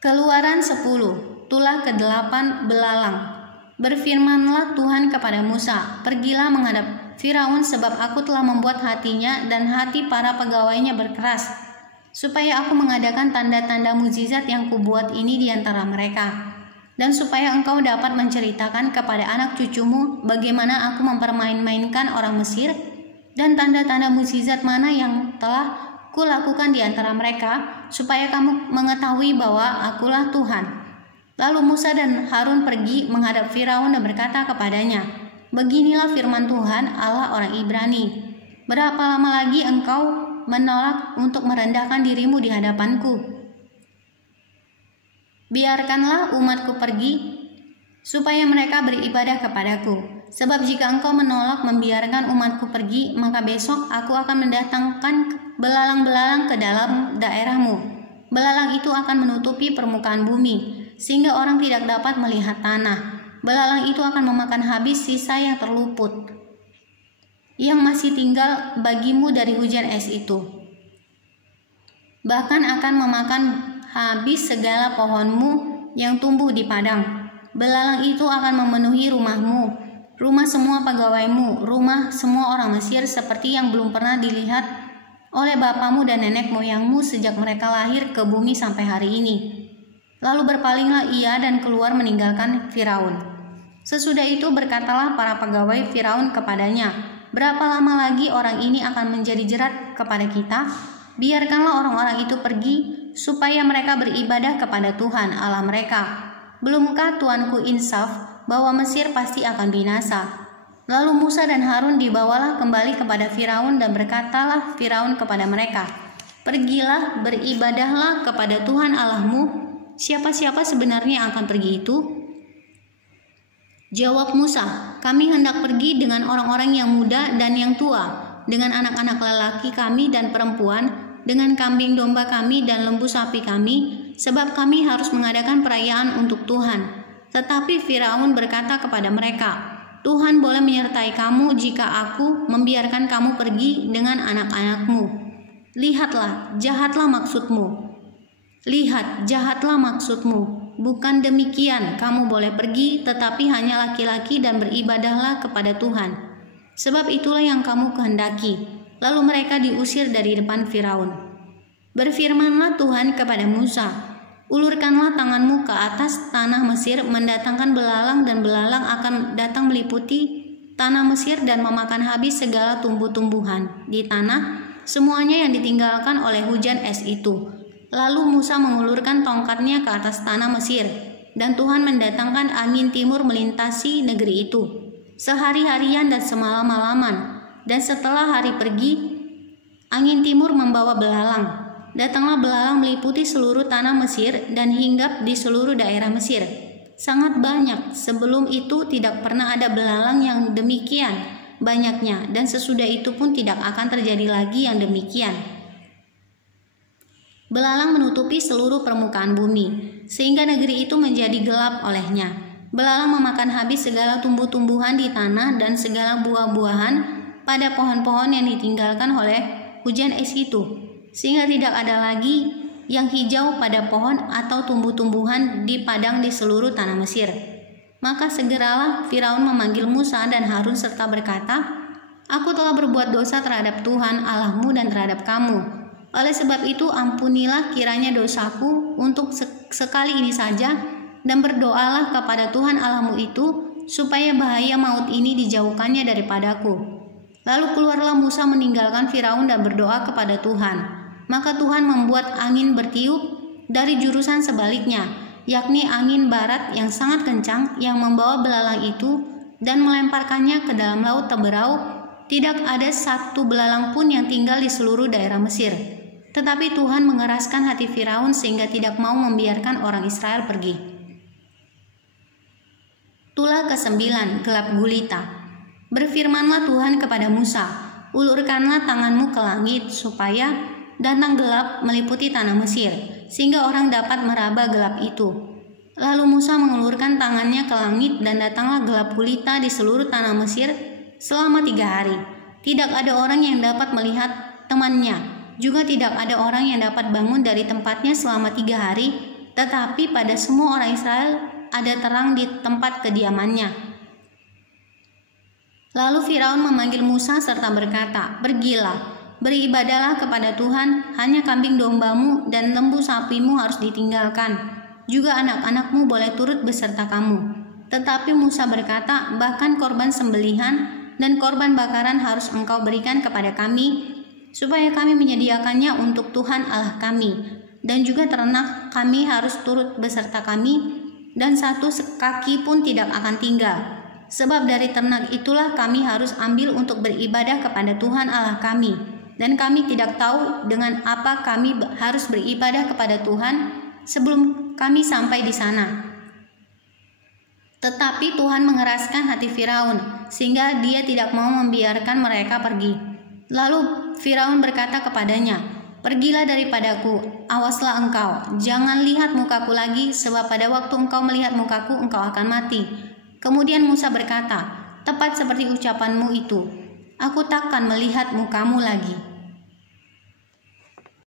Keluaran 10, tulah ke-8 belalang. Berfirmanlah Tuhan kepada Musa, "Pergilah menghadap Firaun sebab aku telah membuat hatinya dan hati para pegawainya berkeras, supaya aku mengadakan tanda-tanda mukjizat yang kubuat ini di antara mereka, dan supaya engkau dapat menceritakan kepada anak cucumu bagaimana aku mempermain-mainkan orang Mesir dan tanda-tanda mukjizat mana yang telah kulakukan di antara mereka, supaya kamu mengetahui bahwa akulah Tuhan." Lalu Musa dan Harun pergi menghadap Firaun dan berkata kepadanya, "Beginilah firman Tuhan Allah orang Ibrani, berapa lama lagi engkau menolak untuk merendahkan dirimu di hadapanku? Biarkanlah umatku pergi, supaya mereka beribadah kepadaku. Sebab jika engkau menolak membiarkan umatku pergi, maka besok aku akan mendatangkan belalang-belalang ke dalam daerahmu. Belalang itu akan menutupi permukaan bumi, sehingga orang tidak dapat melihat tanah. Belalang itu akan memakan habis sisa yang terluput, yang masih tinggal bagimu dari hujan es itu. Bahkan akan memakan habis segala pohonmu yang tumbuh di padang. Belalang itu akan memenuhi rumahmu, rumah semua pegawaimu, rumah semua orang Mesir, seperti yang belum pernah dilihat oleh bapamu dan nenek moyangmu sejak mereka lahir ke bumi sampai hari ini." Lalu berpalinglah ia dan keluar meninggalkan Firaun. Sesudah itu berkatalah para pegawai Firaun kepadanya, "Berapa lama lagi orang ini akan menjadi jerat kepada kita? Biarkanlah orang-orang itu pergi, supaya mereka beribadah kepada Tuhan Allah mereka. Belumkah Tuanku insaf bahwa Mesir pasti akan binasa?" Lalu Musa dan Harun dibawalah kembali kepada Firaun, dan berkatalah Firaun kepada mereka, "Pergilah, beribadahlah kepada Tuhan Allahmu. Siapa-siapa sebenarnya yang akan pergi itu?" Jawab Musa, "Kami hendak pergi dengan orang-orang yang muda dan yang tua, dengan anak-anak lelaki kami dan perempuan, dengan kambing domba kami dan lembu sapi kami, sebab kami harus mengadakan perayaan untuk Tuhan." Tetapi Firaun berkata kepada mereka, "Tuhan boleh menyertai kamu jika aku membiarkan kamu pergi dengan anak-anakmu. Lihatlah, jahatlah maksudmu. Lihat, jahatlah maksudmu. Bukan demikian, kamu boleh pergi, tetapi hanya laki-laki, dan beribadahlah kepada Tuhan. Sebab itulah yang kamu kehendaki." Lalu mereka diusir dari depan Firaun. Berfirmanlah Tuhan kepada Musa, "Ulurkanlah tanganmu ke atas tanah Mesir, mendatangkan belalang, dan belalang akan datang meliputi tanah Mesir dan memakan habis segala tumbuh-tumbuhan di tanah, semuanya yang ditinggalkan oleh hujan es itu." Lalu Musa mengulurkan tongkatnya ke atas tanah Mesir, dan Tuhan mendatangkan angin timur melintasi negeri itu sehari-harian dan semalam-malaman. Dan setelah hari pergi, angin timur membawa belalang. Datanglah belalang meliputi seluruh tanah Mesir dan hinggap di seluruh daerah Mesir. Sangat banyak, sebelum itu tidak pernah ada belalang yang demikian banyaknya, dan sesudah itu pun tidak akan terjadi lagi yang demikian. Belalang menutupi seluruh permukaan bumi, sehingga negeri itu menjadi gelap olehnya. Belalang memakan habis segala tumbuh-tumbuhan di tanah dan segala buah-buahan pada pohon-pohon yang ditinggalkan oleh hujan es itu, sehingga tidak ada lagi yang hijau pada pohon atau tumbuh-tumbuhan di padang di seluruh tanah Mesir. Maka segeralah Firaun memanggil Musa dan Harun serta berkata, "Aku telah berbuat dosa terhadap Tuhan Allahmu dan terhadap kamu. Oleh sebab itu ampunilah kiranya dosaku untuk sekali ini saja, dan berdoalah kepada Tuhan Allahmu itu, supaya bahaya maut ini dijauhkannya daripadaku." Lalu keluarlah Musa meninggalkan Firaun dan berdoa kepada Tuhan. Maka Tuhan membuat angin bertiup dari jurusan sebaliknya, yakni angin barat yang sangat kencang, yang membawa belalang itu dan melemparkannya ke dalam laut Teberau. Tidak ada satu belalang pun yang tinggal di seluruh daerah Mesir. Tetapi Tuhan mengeraskan hati Firaun sehingga tidak mau membiarkan orang Israel pergi. Tulah ke-9, gelap gulita. Berfirmanlah Tuhan kepada Musa, "Ulurkanlah tanganmu ke langit, supaya datang gelap meliputi tanah Mesir, sehingga orang dapat meraba gelap itu." Lalu Musa mengulurkan tangannya ke langit, dan datanglah gelap gulita di seluruh tanah Mesir selama 3 hari. Tidak ada orang yang dapat melihat temannya, juga tidak ada orang yang dapat bangun dari tempatnya selama 3 hari, tetapi pada semua orang Israel ada terang di tempat kediamannya. Lalu Firaun memanggil Musa serta berkata, "Pergilah, beribadahlah kepada Tuhan, hanya kambing dombamu dan lembu sapimu harus ditinggalkan. Juga anak-anakmu boleh turut beserta kamu." Tetapi Musa berkata, "Bahkan korban sembelihan dan korban bakaran harus engkau berikan kepada kami, supaya kami menyediakannya untuk Tuhan Allah kami. Dan juga ternak kami harus turut beserta kami, dan satu kaki pun tidak akan tinggal. Sebab dari ternak itulah kami harus ambil untuk beribadah kepada Tuhan Allah kami. Dan kami tidak tahu dengan apa kami harus beribadah kepada Tuhan sebelum kami sampai di sana." Tetapi Tuhan mengeraskan hati Firaun, sehingga dia tidak mau membiarkan mereka pergi. Lalu Firaun berkata kepadanya, "Pergilah daripadaku, awaslah engkau, jangan lihat mukaku lagi, sebab pada waktu engkau melihat mukaku, engkau akan mati." Kemudian Musa berkata, "Tepat seperti ucapanmu itu, aku takkan melihat mukamu lagi."